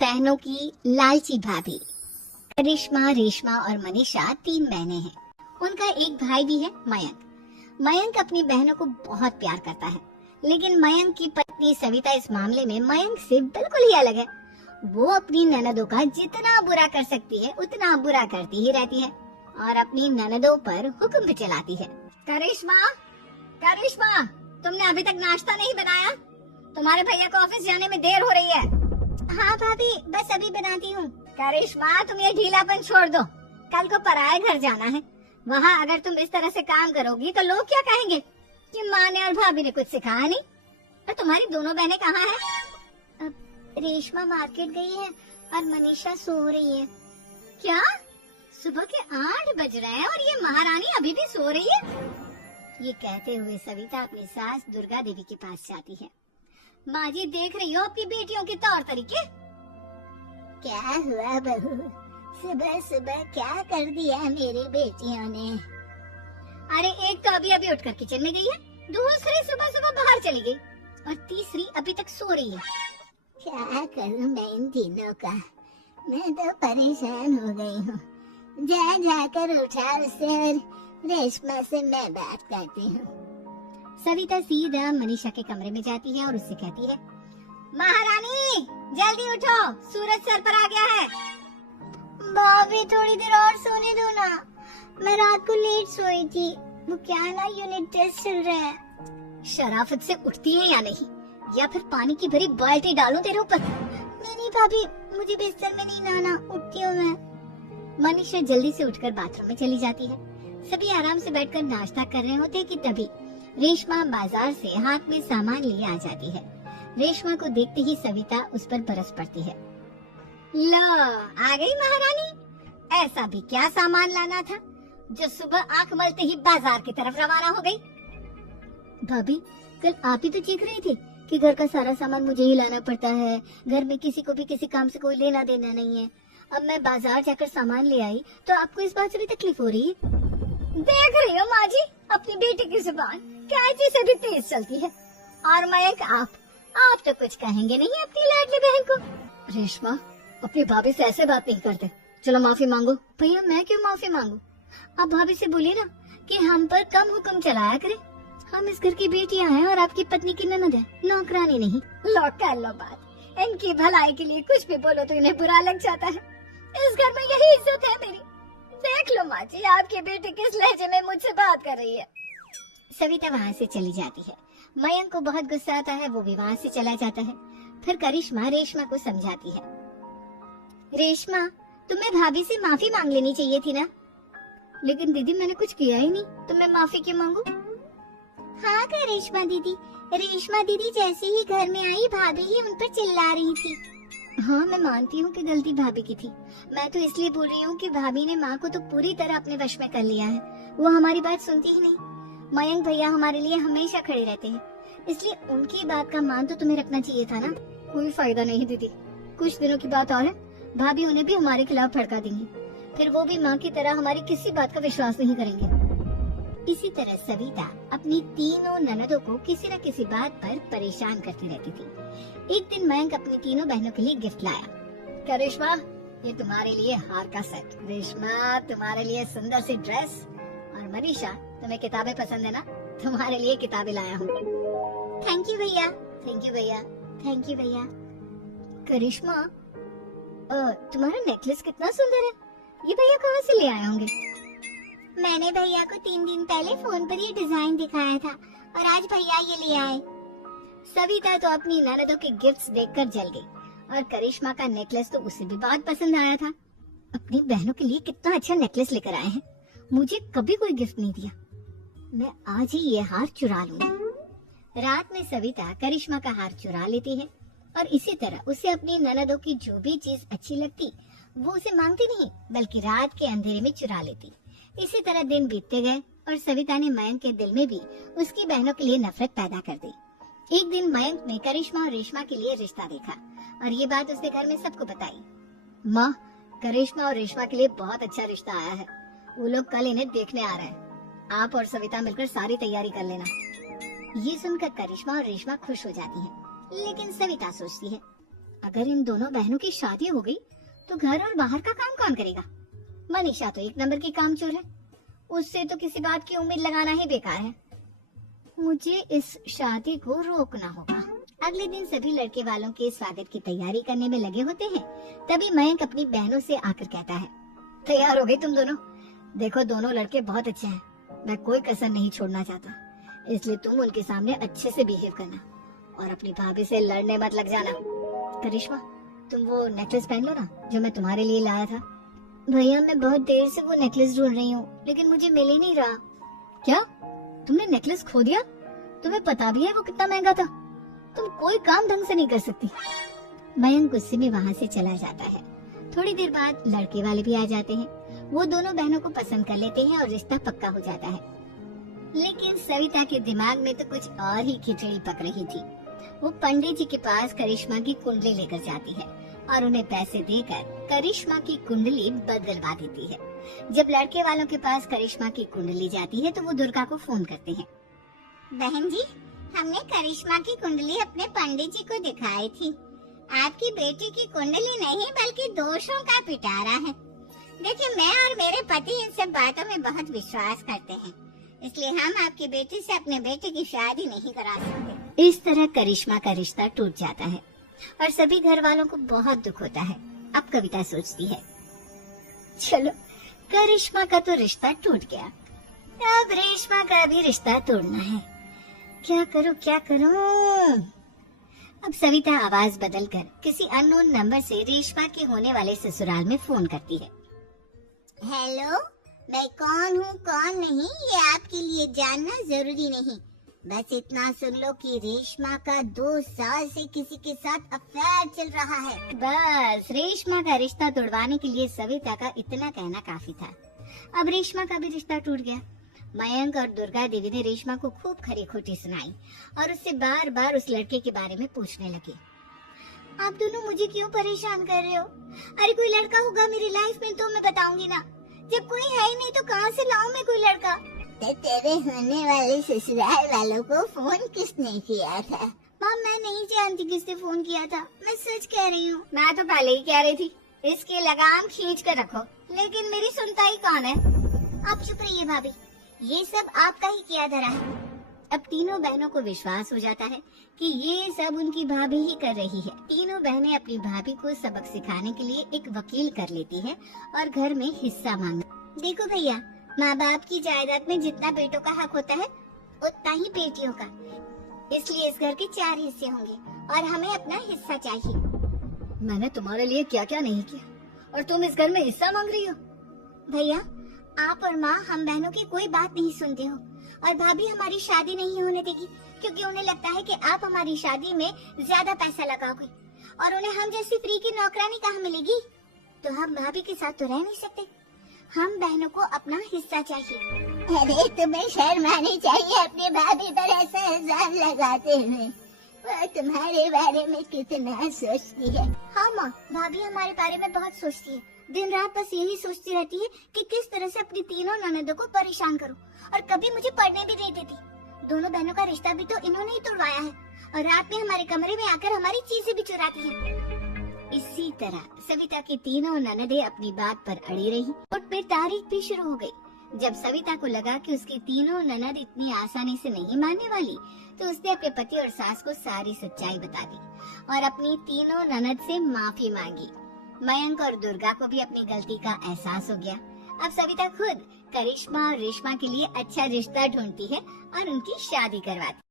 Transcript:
बहनों की लालची भाभी। करिश्मा, रेशमा और मनीषा 3 बहनें हैं। उनका एक भाई भी है, मयंक। मयंक अपनी बहनों को बहुत प्यार करता है, लेकिन मयंक की पत्नी सविता इस मामले में मयंक से बिल्कुल ही अलग है। वो अपनी ननदों का जितना बुरा कर सकती है उतना बुरा करती ही रहती है और अपनी ननदों पर हुक्म भी चलाती है। करिश्मा, करिश्मा, तुमने अभी तक नाश्ता नहीं बनाया? तुम्हारे भैया को ऑफिस जाने में देर हो रही है। हाँ भाभी, बस अभी बनाती हूँ। करिश्मा, तुम ये ढीलापन छोड़ दो। कल को पराये घर जाना है। वहाँ अगर तुम इस तरह से काम करोगी तो लोग क्या कहेंगे कि माँ ने और भाभी ने कुछ सिखाया नहीं। और तुम्हारी दोनों बहनें कहाँ हैं? रेशमा मार्केट गई है और मनीषा सो रही है। क्या? सुबह के 8 बज रहे हैं और ये महारानी अभी भी सो रही है? ये कहते हुए सविता अपनी सास दुर्गा देवी के पास जाती है। माँ जी, देख रही हो अपनी बेटियों के तौर तरीके? क्या हुआ बहू, सुबह सुबह क्या कर दिया मेरी बेटियों ने? अरे एक तो अभी अभी उठकर किचन में गई है, दूसरी सुबह सुबह बाहर चली गई और तीसरी अभी तक सो रही है। क्या करूं मैं इन तीनों का? मैं तो परेशान हो गई हूँ। जा जाकर उठा उसे और रेशमा से मैं बात करती हूँ। सविता सीधा मनीषा के कमरे में जाती है और उससे कहती है, महारानी जल्दी उठो, सूरज सर पर आ गया है। भाभी थोड़ी देर और सोने दो ना, मैं रात को लेट सोई थी। वो क्या ना, यूनिट टेस्ट चल रहा है। शराफत से उठती है या नहीं, या फिर पानी की भरी बाल्टी डालूं तेरे ऊपर? नहीं भाभी, मुझे बिस्तर में नहीं नहाना, उठती हूँ मैं। मनीषा जल्दी से उठकर बाथरूम में चली जाती है। सभी आराम से बैठकर नाश्ता कर रहे होते कि तभी रेशमा बाजार से हाथ में सामान लिए आ जाती है। रेशमा को देखते ही सविता उस पर बरस पड़ती है। लो, आ गई महारानी। ऐसा भी क्या सामान लाना था जो सुबह आंख मलते ही बाजार की तरफ रवाना हो गई? भाभी, कल आप ही तो चीख रही थी कि घर का सारा सामान मुझे ही लाना पड़ता है, घर में किसी को भी किसी काम से कोई लेना देना नहीं है। अब मैं बाजार जाकर सामान ले आई तो आपको इस बात से भी तकलीफ हो रही है? देख रही हो माँ जी, अपनी बेटी की जुबान कैंची से भी तेज चलती है। और मयंक, आप तो कुछ कहेंगे नहीं अपनी लाडली बहन को। रेशमा, अपनी भाभी से ऐसे बात नहीं करते। चलो माफी मांगो। भैया, मैं क्यों माफी मांगू? आप भाभी से बोलिए ना कि हम पर कम हुक्म चलाया करे। हम इस घर की बेटियां हैं और आपकी पत्नी की ननद है, नौकरानी नहीं। लो कर लो बात। इनकी भलाई के लिए कुछ भी बोलो तो इन्हें बुरा लग जाता है। इस घर में यही इज्जत है मेरी। देख लो माँ जी, आपकी बेटी किस लहजे में मुझसे बात कर रही है। सविता वहाँ से चली जाती है। मयंक को बहुत गुस्सा आता है, वो भी वहाँ से चला जाता है। फिर करिश्मा रेशमा को समझाती है, रेशमा, तुम्हें भाभी से माफी मांग लेनी चाहिए थी ना। लेकिन दीदी, मैंने कुछ किया ही नहीं तो मैं माफी क्यों मांगू? हाँ करिश्मा दीदी, रेशमा दीदी जैसे ही घर में आई भाभी ही उन पर चिल्ला रही थी। हाँ, मैं मानती हूँ कि गलती भाभी की थी। मैं तो इसलिए बोल रही हूँ कि भाभी ने माँ को तो पूरी तरह अपने वश में कर लिया है। वो हमारी बात सुनती ही नहीं। मयंक भैया हमारे लिए हमेशा खड़े रहते हैं, इसलिए उनकी बात का मान तो तुम्हें रखना चाहिए था ना। कोई फायदा नहीं दीदी, कुछ दिनों की बात और है, भाभी उन्हें भी हमारे खिलाफ भड़का देंगी। फिर वो भी माँ की तरह हमारी किसी बात का विश्वास नहीं करेंगे। इसी तरह सविता अपनी तीनों ननदों को किसी न किसी बात पर परेशान करती रहती थी। एक दिन मयंक अपनी तीनों बहनों के लिए गिफ्ट लाया। क्या रेशमा, ये तुम्हारे लिए हार का सेट। रेशमा, तुम्हारे लिए सुंदर सी ड्रेस। और मनीषा, तुम्हें किताबें पसंद है ना, तुम्हारे लिए किताबें लाया हूँ। थैंक यू भैया, थैंक यू भैया, थैंक यू भैया। करिश्मा, तुम्हारा नेकलेस कितना सुंदर है, ये भैया कहाँ से ले आए होंगे? मैंने भैया को 3 दिन पहले फोन पर ये डिजाइन दिखाया था और आज भैया ये ले आए। सविता तो अपनी ननदों के गिफ्ट्स देखकर जल गई और करिश्मा का नेकलेस तो उसे भी बहुत पसंद आया था। अपनी बहनों के लिए कितना अच्छा नेकलेस लेकर आए हैं, मुझे कभी कोई गिफ्ट नहीं दिया। मैं आज ही ये हार चुरा लूंगी। रात में सविता करिश्मा का हार चुरा लेती है और इसी तरह उसे अपनी ननदों की जो भी चीज अच्छी लगती वो उसे मांगती नहीं, बल्कि रात के अंधेरे में चुरा लेती। इसी तरह दिन बीतते गए और सविता ने मयंक के दिल में भी उसकी बहनों के लिए नफरत पैदा कर दी। एक दिन मयंक ने करिश्मा और रेशमा के लिए रिश्ता देखा और ये बात उसने घर में सबको बताई। माँ, करिश्मा और रेशमा के लिए बहुत अच्छा रिश्ता आया है, वो लोग कल इन्हें देखने आ रहे हैं। आप और सविता मिलकर सारी तैयारी कर लेना। ये सुनकर करिश्मा और रेशमा खुश हो जाती हैं, लेकिन सविता सोचती है, अगर इन दोनों बहनों की शादी हो गई तो घर और बाहर का काम कौन करेगा? मनीषा तो एक नंबर की कामचोर है, उससे तो किसी बात की उम्मीद लगाना ही बेकार है। मुझे इस शादी को रोकना होगा। अगले दिन सभी लड़के वालों के स्वागत की तैयारी करने में लगे होते हैं। तभी मयंक अपनी बहनों से आकर कहता है, तैयार हो गई तुम दोनों? देखो दोनों लड़के बहुत अच्छे हैं, मैं कोई कसर नहीं छोड़ना चाहता, इसलिए तुम उनके सामने अच्छे से बिहेव करना और अपनी भाभी से लड़ने मत लग जाना। करिश्मा, तुम वो नेकलेस पहन लो ना जो मैं तुम्हारे लिए लाया था। भैया मैं बहुत देर से वो नेकलेस ढूंढ रही हूँ, लेकिन मुझे मिल ही नहीं रहा। क्या तुमने नेकलेस खो दिया? तुम्हें पता भी है वो कितना महंगा था? तुम कोई काम ढंग से नहीं कर सकती। मयंक गुस्से में वहाँ से चला जाता है। थोड़ी देर बाद लड़के वाले भी आ जाते हैं। वो दोनों बहनों को पसंद कर लेते हैं और रिश्ता पक्का हो जाता है। लेकिन सविता के दिमाग में तो कुछ और ही खिचड़ी पक रही थी। वो पंडित जी के पास करिश्मा की कुंडली लेकर जाती है और उन्हें पैसे देकर करिश्मा की कुंडली बदलवा देती है। जब लड़के वालों के पास करिश्मा की कुंडली जाती है तो वो दुर्गा को फोन करते हैं। बहन जी, हमने करिश्मा की कुंडली अपने पंडित जी को दिखाई थी। आपकी बेटी की कुंडली नहीं बल्कि दोषों का पिटारा है। देखिए, मैं और मेरे पति इन सब बातों में बहुत विश्वास करते हैं, इसलिए हम आपकी बेटी से अपने बेटे की शादी नहीं करा सकते। इस तरह करिश्मा का रिश्ता टूट जाता है और सभी घर वालों को बहुत दुख होता है। अब कविता सोचती है, चलो करिश्मा का तो रिश्ता टूट गया, अब रेशमा का भी रिश्ता तोड़ना है। क्या करूं? अब सविता आवाज बदलकर किसी अननोन नंबर से रेशमा के होने वाले ससुराल में फोन करती है। हेलो, मैं कौन हूँ कौन नहीं ये आपके लिए जानना जरूरी नहीं, बस इतना सुन लो कि रेशमा का 2 साल से किसी के साथ अफेयर चल रहा है। बस रेशमा का रिश्ता तोड़वाने के लिए सविता का इतना कहना काफी था। अब रेशमा का भी रिश्ता टूट गया। मयंक और दुर्गा देवी ने रेशमा को खूब खरी खोटी सुनाई और उससे बार बार उस लड़के के बारे में पूछने लगे। आप दोनों मुझे क्यों परेशान कर रहे हो? अरे कोई लड़का होगा मेरी लाइफ में तो मैं बताऊंगी ना, जब कोई है ही नहीं तो कहाँ से लाऊं मैं कोई लड़का? तेरे होने वाले ससुराल वालों को फोन किसने किया था? माम, मैं नहीं जानती किसने फोन किया था, मैं सच कह रही हूँ। मैं तो पहले ही कह रही थी इसकी लगाम खींच कर रखो, लेकिन मेरी सुनता ही कौन है? आप चुप रहिए भाभी, ये सब आपका ही किया धरा है। अब तीनों बहनों को विश्वास हो जाता है कि ये सब उनकी भाभी ही कर रही है। तीनों बहनें अपनी भाभी को सबक सिखाने के लिए एक वकील कर लेती है और घर में हिस्सा मांग। देखो भैया, माँ बाप की जायदाद में जितना बेटों का हक होता है उतना ही बेटियों का, इसलिए इस घर के 4 हिस्से होंगे और हमें अपना हिस्सा चाहिए। मैंने तुम्हारे लिए क्या क्या नहीं किया और तुम इस घर में हिस्सा मांग रही हो? भैया, आप और माँ हम बहनों की कोई बात नहीं सुनते हो और भाभी हमारी शादी नहीं होने देगी क्योंकि उन्हें लगता है कि आप हमारी शादी में ज्यादा पैसा लगाओगे और उन्हें हम जैसी फ्री की नौकरानी कहाँ मिलेगी। तो हम भाभी के साथ तो रह नहीं सकते, हम बहनों को अपना हिस्सा चाहिए। अरे तुम्हें शर्म आनी चाहिए अपनी भाभी पर ऐसा इल्जाम लगाते हुए। वो तुम्हारे बारे में कितना सोचती है। हाँ माँ, भाभी हमारे बारे में बहुत सोचती है, दिन रात बस यही सोचती रहती है कि किस तरह से अपनी तीनों ननदों को परेशान करूं और कभी मुझे पढ़ने भी नहीं देती। दोनों बहनों का रिश्ता भी तो इन्होंने ही तोड़वाया है और रात में हमारे कमरे में आकर हमारी चीजें भी चुराती है। इसी तरह सविता की तीनों ननदें अपनी बात पर अड़ी रही और फिर तारीख भी शुरू हो गई। जब सविता को लगा कि उसकी तीनों ननद इतनी आसानी से नहीं मानने वाली, तो उसने अपने पति और सास को सारी सच्चाई बता दी और अपनी तीनों ननद से माफी मांगी। मयंक और दुर्गा को भी अपनी गलती का एहसास हो गया। अब सविता खुद करिश्मा और रेशमा के लिए अच्छा रिश्ता ढूंढती है और उनकी शादी करवाती है।